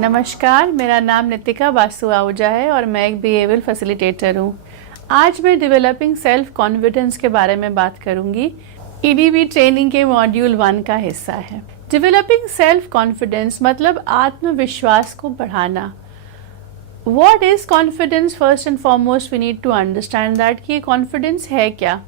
नमस्कार, मेरा नाम नितिका बासु आहूजा है और मैं एक बिहेवियर फैसिलिटेटर हूँ। आज मैं डेवलपिंग सेल्फ कॉन्फिडेंस के बारे में बात करूँगी। ईडीबी ट्रेनिंग के मॉड्यूल 1 का हिस्सा है। डेवलपिंग सेल्फ कॉन्फिडेंस मतलब आत्मविश्वास को बढ़ाना। What is confidence? First and foremost, we need to understand that कि कॉन्फिडेंस है क्या।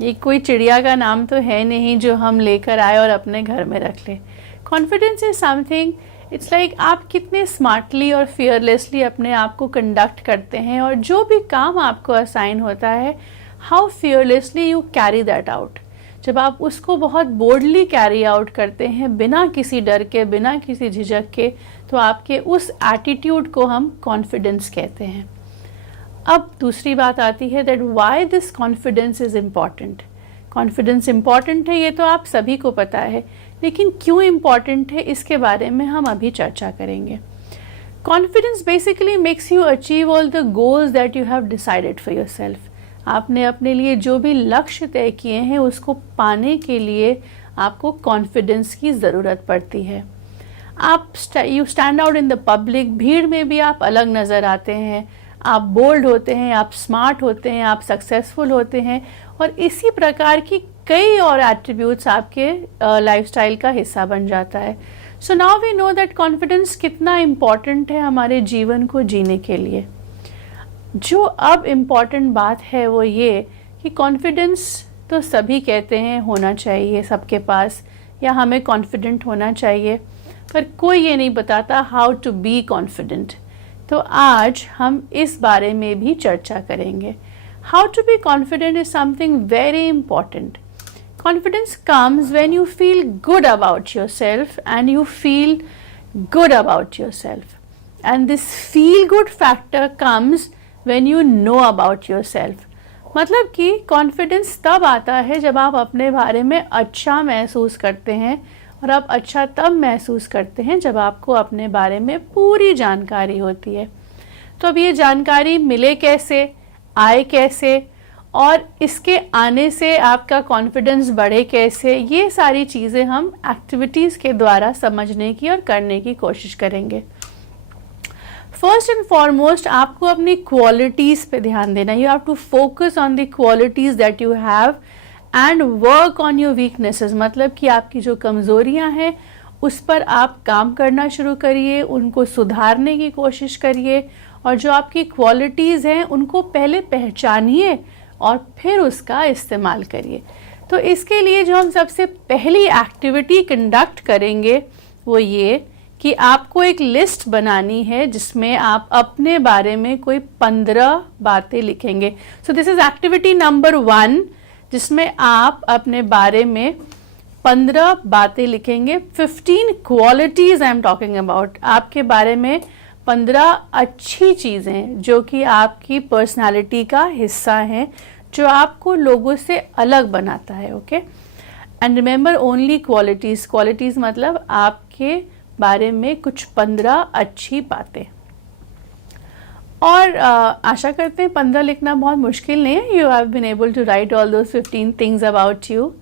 ये कोई चिड़िया का नाम तो है नहीं जो हम लेकर आए और अपने घर में रख ले। Confidence is something, it's like आप कितने स्मार्टली और फियरलेसली अपने आप को कंडक्ट करते हैं और जो भी काम आपको असाइन होता है, how fearlessly you carry that out. जब आप उसको बहुत बोल्डली कैरी आउट करते हैं बिना किसी डर के, बिना किसी झिझक के, तो आपके उस एटीट्यूड को हम कॉन्फिडेंस कहते हैं। अब दूसरी बात आती है that why this confidence is important. Confidence important है ये तो आप सभी को पता है, लेकिन क्यों इम्पॉर्टेंट है इसके बारे में हम अभी चर्चा करेंगे। Confidence basically makes you achieve all the goals that you have decided for yourself. आपने अपने लिए जो भी लक्ष्य तय किए हैं उसको पाने के लिए आपको कॉन्फिडेंस की ज़रूरत पड़ती है। आप you stand out in the public, भीड़ में भी आप अलग नज़र आते हैं, आप बोल्ड होते हैं, आप स्मार्ट होते हैं, आप सक्सेसफुल होते हैं और इसी प्रकार की कई और एट्रीब्यूट्स आपके लाइफस्टाइल का हिस्सा बन जाता है। So now we know that confidence कितना इम्पॉर्टेंट है हमारे जीवन को जीने के लिए। जो अब इम्पॉर्टेंट बात है वो ये कि कॉन्फिडेंस तो सभी कहते हैं होना चाहिए सबके पास, या हमें कॉन्फिडेंट होना चाहिए, पर कोई ये नहीं बताता हाउ टू बी कॉन्फिडेंट। तो आज हम इस बारे में भी चर्चा करेंगे। How to be confident is something very important. Confidence comes when you feel good about yourself and you feel good about yourself. And this feel good factor comes when you know about yourself. मतलब कि confidence तब आता है जब आप अपने बारे में अच्छा महसूस करते हैं, और आप अच्छा तब महसूस करते हैं जब आपको अपने बारे में पूरी जानकारी होती है। तो अब ये जानकारी मिले कैसे, आए कैसे, और इसके आने से आपका कॉन्फिडेंस बढ़े कैसे, ये सारी चीज़ें हम एक्टिविटीज़ के द्वारा समझने की और करने की कोशिश करेंगे। फर्स्ट एंड फॉरमोस्ट आपको अपनी क्वालिटीज़ पे ध्यान देना। You have to focus on the qualities that you have and work on your weaknesses. मतलब कि आपकी जो कमज़ोरियाँ हैं उस पर आप काम करना शुरू करिए, उनको सुधारने की कोशिश करिए, और जो आपकी क्वालिटीज़ हैं उनको पहले पहचानिए और फिर उसका इस्तेमाल करिए। तो इसके लिए जो हम सबसे पहली एक्टिविटी कंडक्ट करेंगे वो ये कि आपको एक लिस्ट बनानी है जिसमें आप अपने बारे में कोई 15 बातें लिखेंगे। So this is activity number 1, जिसमें आप अपने बारे में 15 बातें लिखेंगे। 15 qualities I am talking about. आपके बारे में 15 अच्छी चीज़ें जो कि आपकी पर्सनालिटी का हिस्सा हैं, जो आपको लोगों से अलग बनाता है। Okay, and remember only qualities. Qualities मतलब आपके बारे में कुछ 15 अच्छी बातें। और आशा करते हैं 15 लिखना बहुत मुश्किल नहीं है। You have been able to write all those 15 things about you.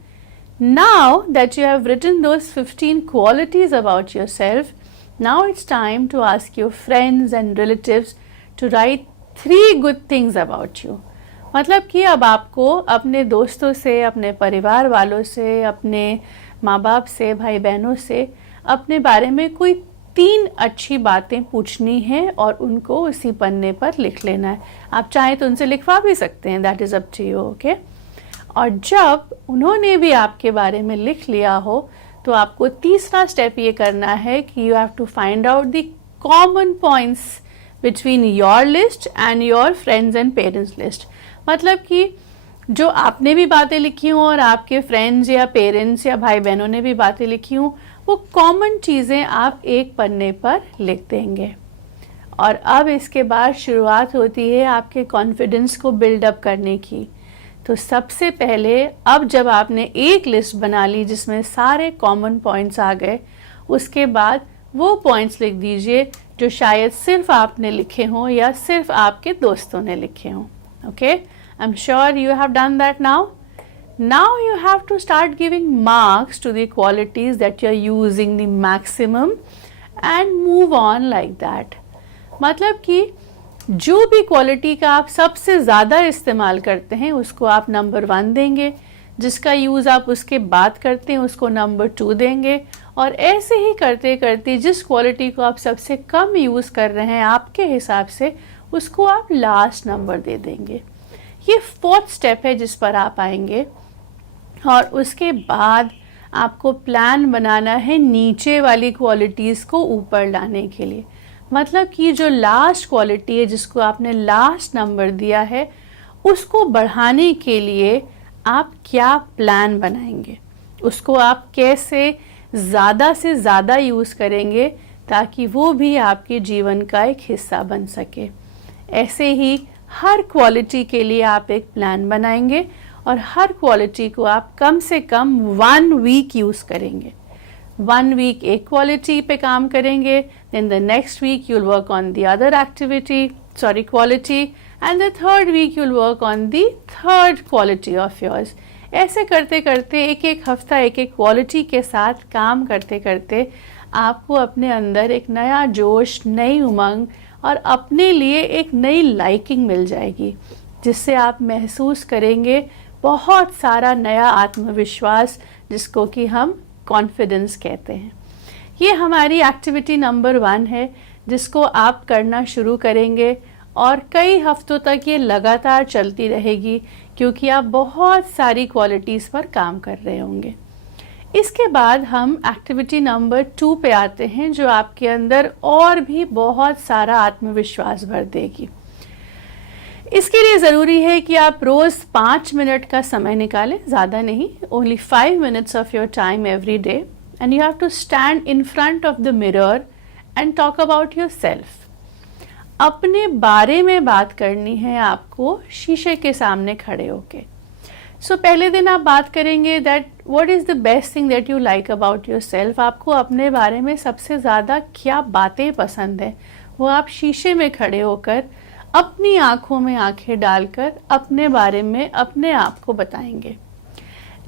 Now that you have written those 15 qualities about yourself, now it's time to ask your friends and relatives to write 3 good things about you. मतलब कि अब आपको अपने दोस्तों से, अपने परिवार वालों से, अपने माँ बाप से, भाई बहनों से अपने बारे में कोई 3 अच्छी बातें पूछनी हैं और उनको उसी पन्ने पर लिख लेना है। आप चाहें तो उनसे लिखवा भी सकते हैं, that is up to you. Okay, और जब उन्होंने भी आपके बारे में लिख लिया हो तो आपको तीसरा स्टेप ये करना है कि you have to find out the common points between your list and your friends and parents list. मतलब कि जो आपने भी बातें लिखी हों और आपके फ्रेंड्स या पेरेंट्स या भाई बहनों ने भी बातें लिखी हों, वो कॉमन चीज़ें आप एक पन्ने पर लिख देंगे। और अब इसके बाद शुरुआत होती है आपके कॉन्फिडेंस को बिल्डअप करने की। तो सबसे पहले अब जब आपने एक लिस्ट बना ली जिसमें सारे कॉमन पॉइंट्स आ गए, उसके बाद वो पॉइंट्स लिख दीजिए जो शायद सिर्फ आपने लिखे हों या सिर्फ आपके दोस्तों ने लिखे हों। Okay, I am sure you have done that now. Now you have to start giving marks to the qualities that you are using the maximum and move on like that. मतलब कि जो भी क्वालिटी का आप सबसे ज़्यादा इस्तेमाल करते हैं उसको आप नंबर 1 देंगे, जिसका यूज़ आप उसके बाद करते हैं उसको नंबर 2 देंगे, और ऐसे ही करते करते जिस क्वालिटी को आप सबसे कम यूज़ कर रहे हैं आपके हिसाब से उसको आप लास्ट नंबर दे देंगे। ये 4th स्टेप है जिस पर आप आएंगे। और उसके बाद आपको प्लान बनाना है नीचे वाली क्वालिटीज़ को ऊपर लाने के लिए। मतलब कि जो लास्ट क्वालिटी है जिसको आपने लास्ट नंबर दिया है उसको बढ़ाने के लिए आप क्या प्लान बनाएंगे, उसको आप कैसे ज़्यादा से ज़्यादा यूज़ करेंगे ताकि वो भी आपके जीवन का एक हिस्सा बन सके। ऐसे ही हर क्वालिटी के लिए आप एक प्लान बनाएंगे और हर क्वालिटी को आप कम से कम 1 वीक यूज़ करेंगे। 1 वीक एक क्वालिटी पे काम करेंगे, then the next week you'll work on the other quality, and the 3rd week you'll work on the 3rd quality of yours। ऐसे करते करते एक एक हफ्ता एक एक क्वालिटी के साथ काम करते करते आपको अपने अंदर एक नया जोश, नई उमंग और अपने लिए एक नई लाइकिंग मिल जाएगी, जिससे आप महसूस करेंगे बहुत सारा नया आत्मविश्वास, जिसको कि हम कॉन्फिडेंस कहते हैं। ये हमारी एक्टिविटी नंबर 1 है जिसको आप करना शुरू करेंगे और कई हफ्तों तक ये लगातार चलती रहेगी क्योंकि आप बहुत सारी क्वालिटीज़ पर काम कर रहे होंगे। इसके बाद हम एक्टिविटी नंबर 2 पे आते हैं जो आपके अंदर और भी बहुत सारा आत्मविश्वास भर देगी। इसके लिए ज़रूरी है कि आप रोज़ 5 मिनट का समय निकालें, ज़्यादा नहीं, only 5 minutes of your time every day, and you have to stand in front of the mirror and talk about yourself। अपने बारे में बात करनी है आपको शीशे के सामने खड़े होके। सो पहले दिन आप बात करेंगे that what is the best thing that you like about yourself. आपको अपने बारे में सबसे ज़्यादा क्या बातें पसंद है वो आप शीशे में खड़े होकर अपनी आँखों में आँखें डालकर अपने बारे में अपने आप को बताएंगे।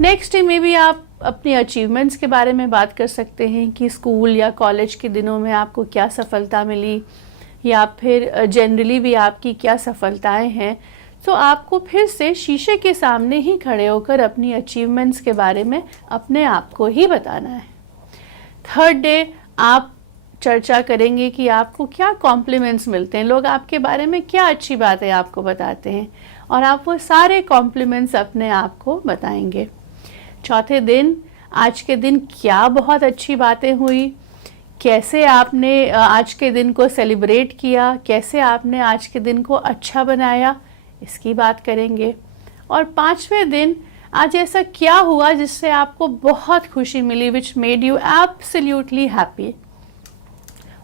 नेक्स्ट डे में भी आप अपनी अचीवमेंट्स के बारे में बात कर सकते हैं कि स्कूल या कॉलेज के दिनों में आपको क्या सफलता मिली या फिर जनरली भी आपकी क्या सफलताएं हैं। तो आपको फिर से शीशे के सामने ही खड़े होकर अपनी अचीवमेंट्स के बारे में अपने आप को ही बताना है। 3rd डे आप चर्चा करेंगे कि आपको क्या कॉम्प्लीमेंट्स मिलते हैं, लोग आपके बारे में क्या अच्छी बातें आपको बताते हैं और आप वो सारे कॉम्प्लीमेंट्स अपने आप को बताएंगे। 4थे दिन आज के दिन क्या बहुत अच्छी बातें हुई, कैसे आपने आज के दिन को सेलिब्रेट किया, कैसे आपने आज के दिन को अच्छा बनाया, इसकी बात करेंगे। और 5वें दिन आज ऐसा क्या हुआ जिससे आपको बहुत खुशी मिली, which made you absolutely happy.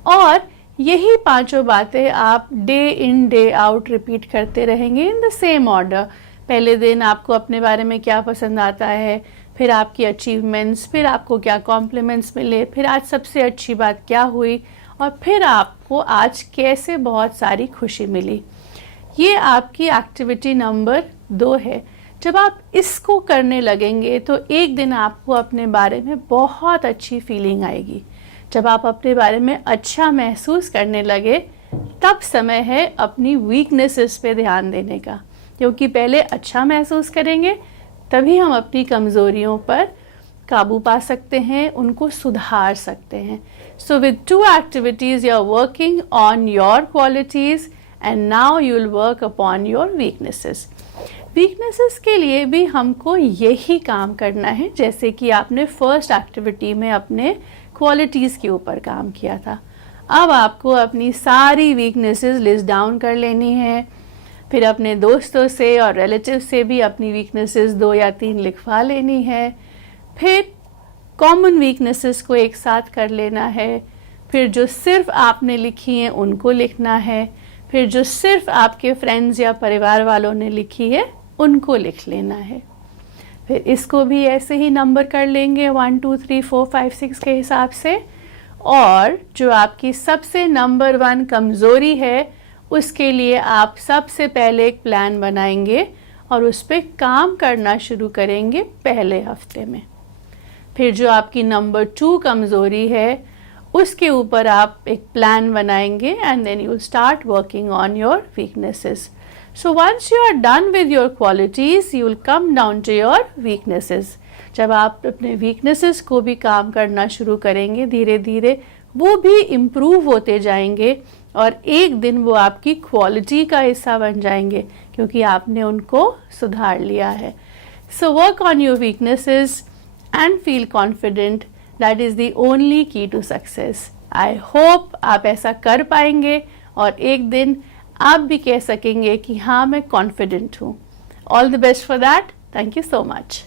और यही 5 बातें आप डे इन डे आउट रिपीट करते रहेंगे इन द सेम ऑर्डर। पहले दिन आपको अपने बारे में क्या पसंद आता है, फिर आपकी अचीवमेंट्स, फिर आपको क्या कॉम्प्लीमेंट्स मिले, फिर आज सबसे अच्छी बात क्या हुई और फिर आपको आज कैसे बहुत सारी खुशी मिली। ये आपकी एक्टिविटी नंबर 2 है। जब आप इसको करने लगेंगे तो एक दिन आपको अपने बारे में बहुत अच्छी फीलिंग आएगी। जब आप अपने बारे में अच्छा महसूस करने लगे तब समय है अपनी वीकनेसेस पे ध्यान देने का, क्योंकि पहले अच्छा महसूस करेंगे तभी हम अपनी कमज़ोरियों पर काबू पा सकते हैं, उनको सुधार सकते हैं। So with 2 activities you are working on your qualities and now you will work upon your weaknesses. Weaknesses के लिए भी हमको यही काम करना है जैसे कि आपने फर्स्ट एक्टिविटी में अपने क्वालिटीज़ के ऊपर काम किया था। अब आपको अपनी सारी वीकनेसेस लिस्ट डाउन कर लेनी है, फिर अपने दोस्तों से और रिलेटिव से भी अपनी वीकनेसेस 2 या 3 लिखवा लेनी है, फिर कॉमन वीकनेसेस को एक साथ कर लेना है, फिर जो सिर्फ आपने लिखी हैं उनको लिखना है, फिर जो सिर्फ आपके फ्रेंड्स या परिवार वालों ने लिखी है उनको लिख लेना है। फिर इसको भी ऐसे ही नंबर कर लेंगे 1 2 3 4 5 6 के हिसाब से। और जो आपकी सबसे नंबर 1 कमज़ोरी है उसके लिए आप सबसे पहले एक प्लान बनाएंगे और उस पर काम करना शुरू करेंगे पहले हफ्ते में। फिर जो आपकी नंबर 2 कमज़ोरी है उसके ऊपर आप एक प्लान बनाएंगे and then you start working on your weaknesses. So once you are done with your qualities you will come down to your weaknesses. जब आप अपने वीकनेसेस को भी काम करना शुरू करेंगे धीरे धीरे वो भी इम्प्रूव होते जाएंगे और एक दिन वो आपकी क्वालिटी का हिस्सा बन जाएंगे क्योंकि आपने उनको सुधार लिया है. So work on your weaknesses and feel confident. That is the only की टू सक्सेस. आई होप आप ऐसा कर पाएंगे और एक दिन आप भी कह सकेंगे कि हाँ मैं कॉन्फिडेंट हूँ. All the best for that. Thank you so much.